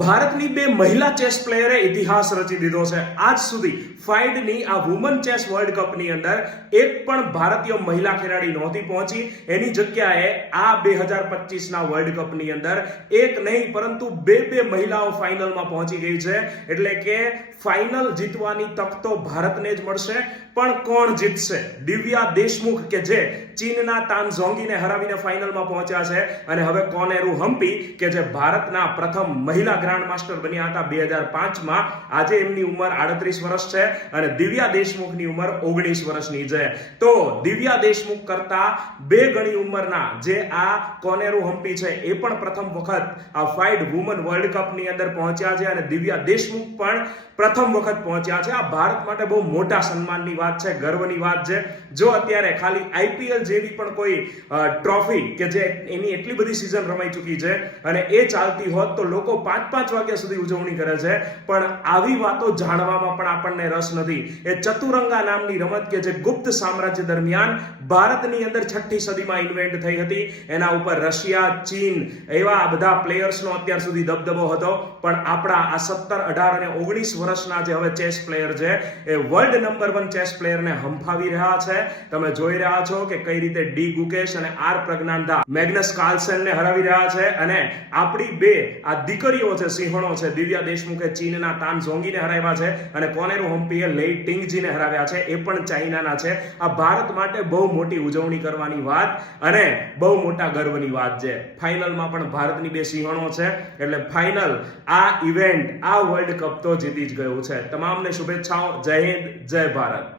ભારતની બે મહિલા ચેસ પ્લેયરે ઇતિહાસ રચી દીધો છે. આજ સુધી ફાઇડની આ વુમન ચેસ વર્લ્ડ કપની અંદર એક પણ ભારતીય મહિલા ખેલાડી નહોતી પહોંચી. એની જગ્યાએ આ બે હજાર પચીસના વર્લ્ડ કપની અંદર એક નહીં, પરંતુ બે બે મહિલાઓ ફાઇનલમાં પહોંચી ગઈ છે. એટલે કે ફાઇનલ જીતવાની તક તો ભારતને જ મળશે. પણ કોણ જીતશે? દિવ્યા દેશમુખ કે જે ચીનના તાન ઝોંગીને હરાવીને ફાઇનલમાં પહોંચ્યા છે? અને હવે કોનેરુ હમ્પી કે જે ભારતના પ્રથમ મહિલા ગ્રાન્ડ માસ્ટર બન્યા હતા બે હજાર પાંચમાં. આજે એમની ઉંમર આડત્રીસ વર્ષ છે અને દિવ્યા દેશમુખની ઉંમર ઓગણીસ વર્ષની છે. તો દિવ્યા દેશમુખ કરતા બે ગણી ઉંમરના જે આ કોનેરુ હમ્પી છે, એ પણ પ્રથમ વખત આ ફાઇડ વુમન વર્લ્ડ કપની અંદર પહોંચ્યા છે અને દિવ્યા દેશમુખ પણ પ્રથમ વખત પહોંચ્યા છે. આ ભારત માટે બહુ મોટા સન્માનની વાત છે, ગર્વની વાત છે. જો અત્યારે ખાલી આઈપીએલ જેવી પણ કોઈ ટ્રોફી કે જે એની એટલી બધી સિઝન રમાઈ ચૂકી છે અને એ ચાલતી હોત તો લોકો પાંચ પાંચ વાગ્યા સુધી ઉજવણી કરે છે. પણ આવી વાતો જાણવામાં પણ આપણને રસ નથી. એ ચતુરંગા નામની રમત કે જે ગુપ્ત સામ્રાજ્ય દરમિયાન ભારતની અંદર છઠ્ઠી સદીમાં ઇન્વેન્ટ થઈ હતી. એના ઉપર રશિયા, ચીન એવા બધા પ્લેયર્સનો અત્યાર સુધી દબદબો હતો. પણ આપણા આ સત્તર, અઢાર અને ઓગણીસ વર્ષના જે હવે ચેસ પ્લેયર છે, એ વર્લ્ડ નંબર વન ચેસ પ્લેયરને હંફાવી રહ્યા છે. તમે જોઈ રહ્યા છો કે કઈ રીતે ડી ગુકેશ અને આર પ્રજ્ઞાનતા મેગ્નસ કાર્લસનને હરાવી રહ્યા છે. અને આપણી બે, આ દીકરીઓ છે, સિંહણો છે, દિવ્યા દેશમુખે ચીનના તાન ઝોંગીને હરાવ્યા છે અને કોનેરુ હમ્પીએ લેઈ ટિંગજીને હરાવ્યા છે, એ પણ ચાઇનાના છે. આ ભારત માટે બહુ મોટી ઉજવણી કરવાની વાત અને બહુ મોટા ગર્વની વાત છે. ફાઇનલમાં પણ ભારતની બે સિંહણો છે, એટલે ફાઇનલ આ ઇવેન્ટ, આ વર્લ્ડ કપ તો જીતી જ ગયું છે. તમામને શુભેચ્છાઓ. જય હિન્દ, જય ભારત.